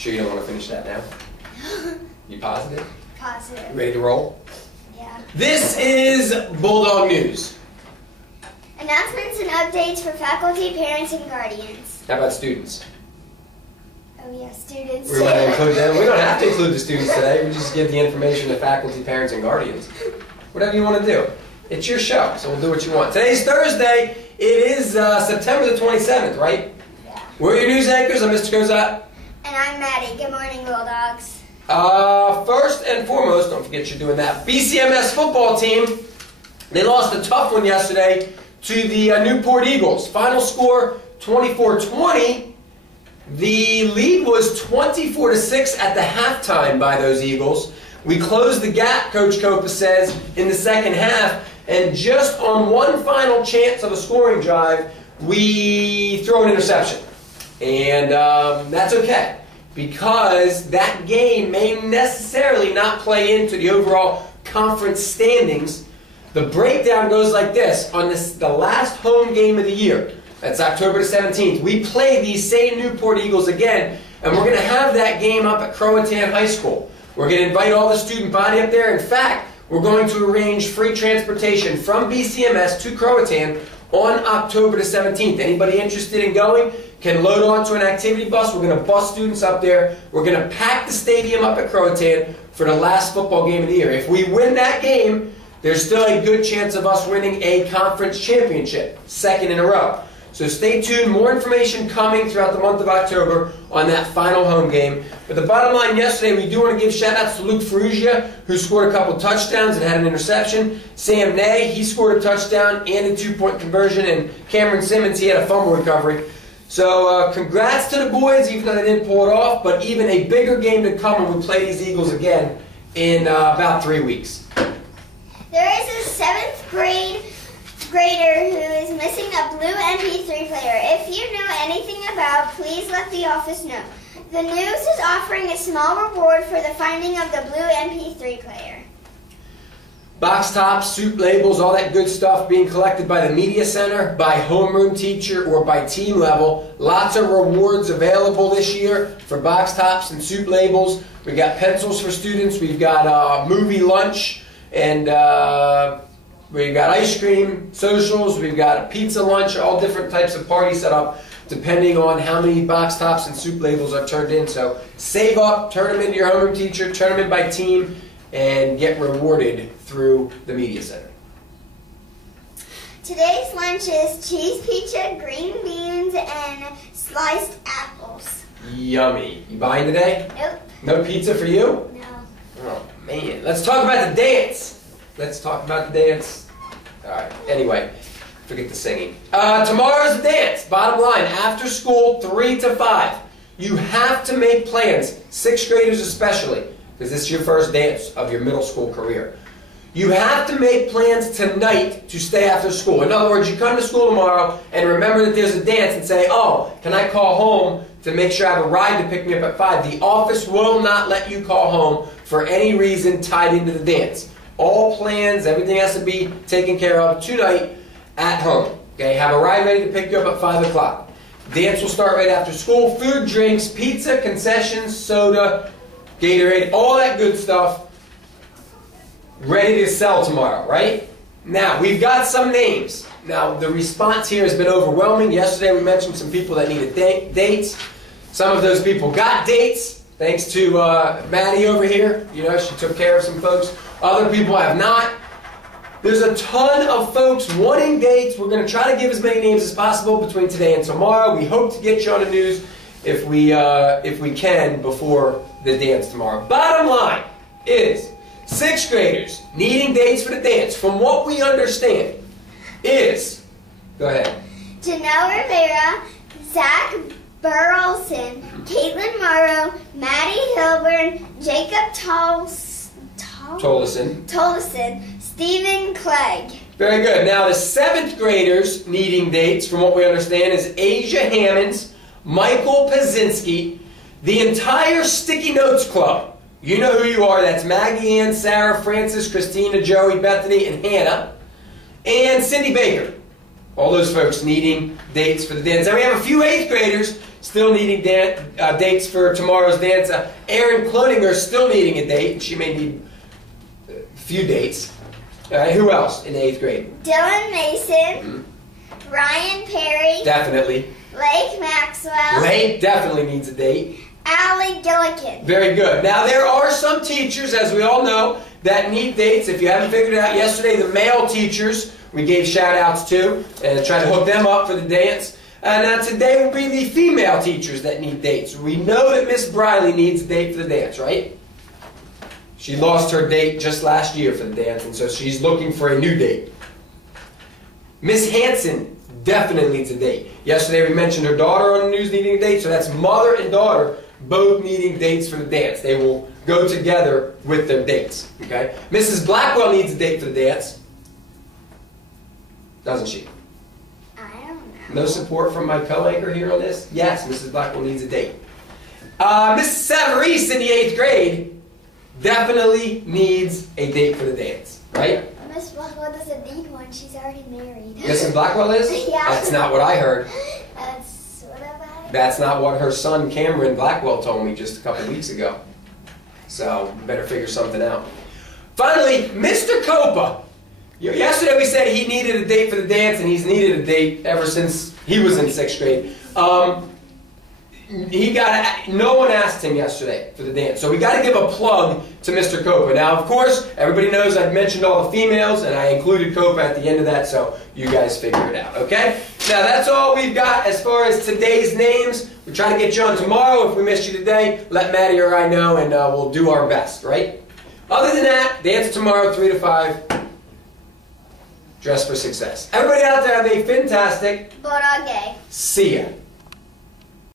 Sure you don't want to finish that now? You positive? Positive. Ready to roll? Yeah. This is Bulldog News. Announcements and updates for faculty, parents, and guardians. How about students? Oh yeah, students. We're going to include them. We don't have to include the students today. We just give the information to faculty, parents, and guardians. Whatever you want to do. It's your show, so we'll do what you want. Today's Thursday. It is September the 27th, right? Yeah. We're your news anchors. I'm Mr. Kozak. And I'm Maddie. Good morning, Bulldogs. First and foremost, don't forget you're doing that. BCMS football team, they lost a tough one yesterday to the Newport Eagles. Final score 24-20. The lead was 24-6 at the halftime by those Eagles. We closed the gap, Coach Copa says, in the second half, and just on one final chance of a scoring drive, we throw an interception. And that's okay, because that game may necessarily not play into the overall conference standings. The breakdown goes like this. On the last home game of the year, that's October the 17th, we play these same Newport Eagles again, and we're going to have that game up at Croatan High School. We're going to invite all the student body up there. In fact, we're going to arrange free transportation from BCMS to Croatan on October the 17th. Anybody interested in going can load onto an activity bus. We're going to bus students up there. We're going to pack the stadium up at Croatan for the last football game of the year. If we win that game, there's still a good chance of us winning a conference championship, second in a row. So stay tuned. More information coming throughout the month of October on that final home game. But the bottom line yesterday, we do want to give shout-outs to Luke Ferrugia, who scored a couple touchdowns and had an interception. Sam Ney, he scored a touchdown and a two-point conversion. And Cameron Simmons, he had a fumble recovery. So congrats to the boys, even though they didn't pull it off. But even a bigger game to come when we play these Eagles again in about 3 weeks. There is a 7th grader who is missing a blue MP3 player. If you know anything about, please let the office know. The news is offering a small reward for the finding of the blue MP3 player. Box tops, soup labels, all that good stuff being collected by the media center, by homeroom teacher, or by team level. Lots of rewards available this year for box tops and soup labels. We've got pencils for students. We've got movie lunch, and we've got ice cream, socials. We've got a pizza lunch, all different types of parties set up depending on how many box tops and soup labels are turned in. So save up, turn them into your homeroom teacher, turn them in by team, and get rewarded through the media center. Today's lunch is cheese pizza, green beans, and sliced apples. Yummy. You buying today? Nope. No pizza for you? No. Oh, man. Let's talk about the dance. Let's talk about the dance. All right. Anyway, forget the singing. Tomorrow's the dance. Bottom line, after school, 3 to 5. You have to make plans, 6th graders especially, because this is your first dance of your middle school career. You have to make plans tonight to stay after school. In other words, you come to school tomorrow and remember that there's a dance and say, oh, can I call home to make sure I have a ride to pick me up at 5? The office will not let you call home for any reason tied into the dance. All plans, everything has to be taken care of tonight at home. Okay, have a ride ready to pick you up at 5 o'clock. Dance will start right after school. Food, drinks, pizza, concessions, soda, Gatorade, all that good stuff ready to sell tomorrow, right? Now, we've got some names. Now, the response here has been overwhelming. Yesterday we mentioned some people that needed dates. Some of those people got dates, thanks to Maddie over here. You know, she took care of some folks. Other people have not. There's a ton of folks wanting dates. We're going to try to give as many names as possible between today and tomorrow. We hope to get you on the news if we can before the dance tomorrow. Bottom line is 6th graders needing dates for the dance, from what we understand, is, go ahead. Janelle Rivera, Zach Burleson, Caitlin Morrow, Maddie Hilburn, Jacob Tolleson, Stephen Clegg. Very good. Now the 7th graders needing dates, from what we understand, is Asia Hammonds, Michael Pazinski, the entire Sticky Notes Club. You know who you are. That's Maggie Ann, Sarah, Francis, Christina, Joey, Bethany, and Hannah. And Cindy Baker. All those folks needing dates for the dance. And we have a few 8th graders still needing dates for tomorrow's dance. Erin Cloninger is still needing a date, and she may need a few dates. Who else in the 8th grade? Dylan Mason, Ryan Perry, Definitely. Lake Maxwell, Lake definitely needs a date. Allie Gillikin. Very good. Now there are some teachers, as we all know, that need dates. If you haven't figured it out, yesterday the male teachers we gave shout outs to and tried to hook them up for the dance. And today will be the female teachers that need dates. We know that Miss Briley needs a date for the dance, right? She lost her date just last year for the dance, and so she's looking for a new date. Miss Hanson definitely needs a date. Yesterday we mentioned her daughter on the news needing a date, so that's mother and daughter both needing dates for the dance. They will go together with their dates. Okay? Mrs. Blackwell needs a date for the dance. Doesn't she? I don't know. No support from my co-anchor here on this? Yes, Mrs. Blackwell needs a date. Mrs. Savarese in the 8th grade definitely needs a date for the dance, right? Miss Blackwell doesn't need one. She's already married. Mrs. Blackwell is? Yeah. That's not what I heard. That's what about it. That's not what her son Cameron Blackwell told me just a couple weeks ago. So, we better figure something out. Finally, Mr. Copa. Yesterday we said he needed a date for the dance, and he's needed a date ever since he was in 6th grade. No one asked him yesterday for the dance, so we got to give a plug to Mr. Copa. Now, of course, everybody knows I've mentioned all the females, and I included Copa at the end of that, so you guys figure it out, okay? Now, that's all we've got as far as today's names. We'll try to get you on tomorrow. If we missed you today, let Maddie or I know, and we'll do our best, right? Other than that, dance tomorrow, 3 to 5. Dress for success. Everybody out there have a fantastic. But gay. See ya.